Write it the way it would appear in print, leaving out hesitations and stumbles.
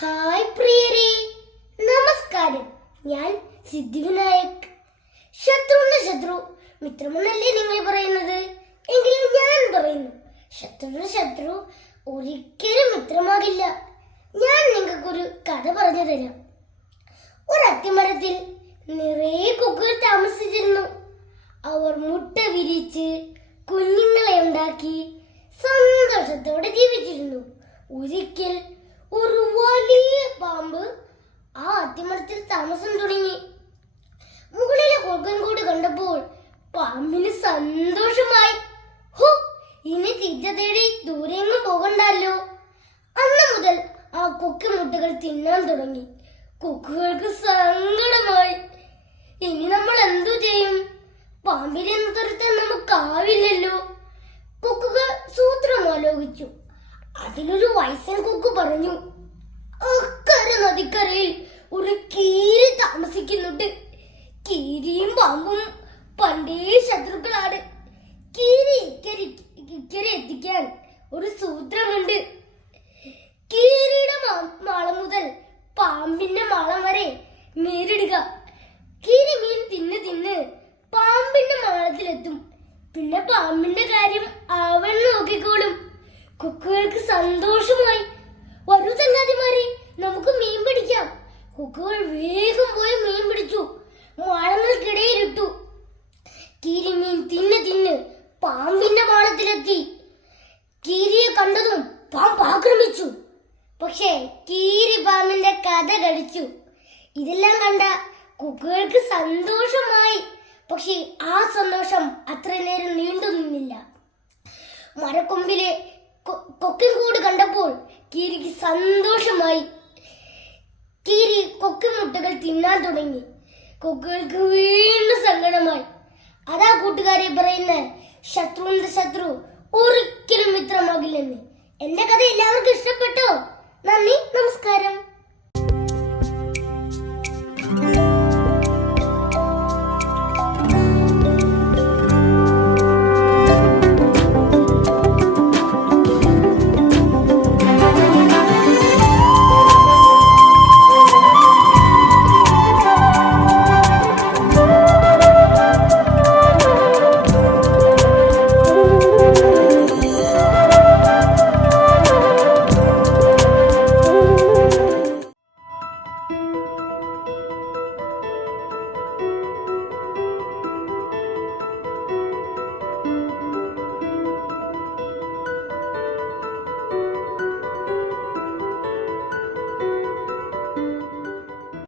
Hi പ്രിയരേ, നമസ്കാരം. ഞാൻ സിദ്ധിവിനായക്. ശത്രുവിന്റെ ശത്രു മിത്രമെന്നല്ലേ നിങ്ങൾ പറയുന്നത്? എങ്കിലും ഞാൻ പറയുന്നു, ശത്രുവിന്റെ ശത്രു ഒരിക്കലും മിത്രമാകില്ല. ഞാൻ നിങ്ങൾക്കൊരു കഥ പറഞ്ഞു തരാം. ഒരു അത്തിമരത്തിൽ നിറയെ കൊക്കുകൾ താമസിച്ചിരുന്നു. അവർ മുട്ട വിരിച്ച് കുഞ്ഞുങ്ങളെ ഉണ്ടാക്കി സന്തോഷത്തോടെ ജീവിച്ചിരുന്നു. ഒരിക്കൽ ഒരു വലിയ പാമ്പ് ആ അത്തിമരത്തിൽ താമസം തുടങ്ങി. മുകളിലെ കൊക്കൻകൂട് കണ്ടപ്പോൾ പാമ്പിന് സന്തോഷമായി. ഹോ, ഇനി തീറ്റ തേടി ദൂരെങ്ങും പോകണ്ടല്ലോ. അന്ന് മുതൽ ആ കൊക്കി മുട്ടകൾ തിന്നാൻ തുടങ്ങി. കൊക്കുകൾക്ക് സങ്കടമായി. ഇനി നമ്മൾ എന്തു ചെയ്യും? പാമ്പിനെ തുരത്താൻ നമുക്കാവില്ലല്ലോ. കൊക്കുകൾ സൂത്രം ആലോചിച്ചു. അതിലൊരു വയസ്സൻ കൊക്ക് പറഞ്ഞു, അക്കര നദിക്കരയിൽ ഒരു കീരി താമസിക്കുന്നുണ്ട്. കീരിയും പാമ്പും പണ്ടേ ശത്രുക്കളാണ്. കീരി ഇക്കരെ എത്തിക്കാൻ ഒരു സൂത്രമുണ്ട്. കീരിയുടെ മാളം മുതൽ പാമ്പിന്റെ മാളം വരെ നേരിടുക. കീരി മീൻ തിന്ന് പാമ്പിന്റെ മാളത്തിലെത്തും. പിന്നെ പാമ്പിന്റെ കാര്യം അവൻ നോക്കിക്കോളും. കൊക്കുകൾക്ക് സന്തോഷമായി. വരൂ ചങ്ങാതിമാരെ, നമുക്ക് മീൻ പിടിക്കാം. കൊക്കുകൾ വേഗം പോയി മീൻ പിടിച്ചു മാളങ്ങൾക്കിടയിലിട്ടു. കീരി മീൻ തിന്ന് പാമ്പിന്റെ മാളത്തിലെത്തി. കീരിയെ കണ്ടതും പാമ്പ് ആക്രമിച്ചു. പക്ഷേ കീരി പാമ്പിന്റെ കഥ കഴിച്ചു. ഇതെല്ലാം കണ്ട കൊക്കുകൾക്ക് സന്തോഷമായി. പക്ഷേ ആ സന്തോഷം അത്ര നേരം നീണ്ടു നിന്നില്ല. മരക്കൊമ്പിലെ കൊക്കിൻകൂട് കണ്ടപ്പോൾ കീരിക്ക് സന്തോഷമായി. കീരി കൊക്കിൻമുട്ടകൾ തിന്നാൻ തുടങ്ങി. കൊക്കുകൾക്ക് വീണ്ടും സങ്കടമായി. അതാ കൂട്ടുകാരെ പറയുന്ന ശത്രുവിന്റെ ശത്രു ഒരിക്കലും മിത്രമാകില്ലെന്ന്. എന്റെ കഥ എല്ലാവർക്കും ഇഷ്ടപ്പെട്ടോ?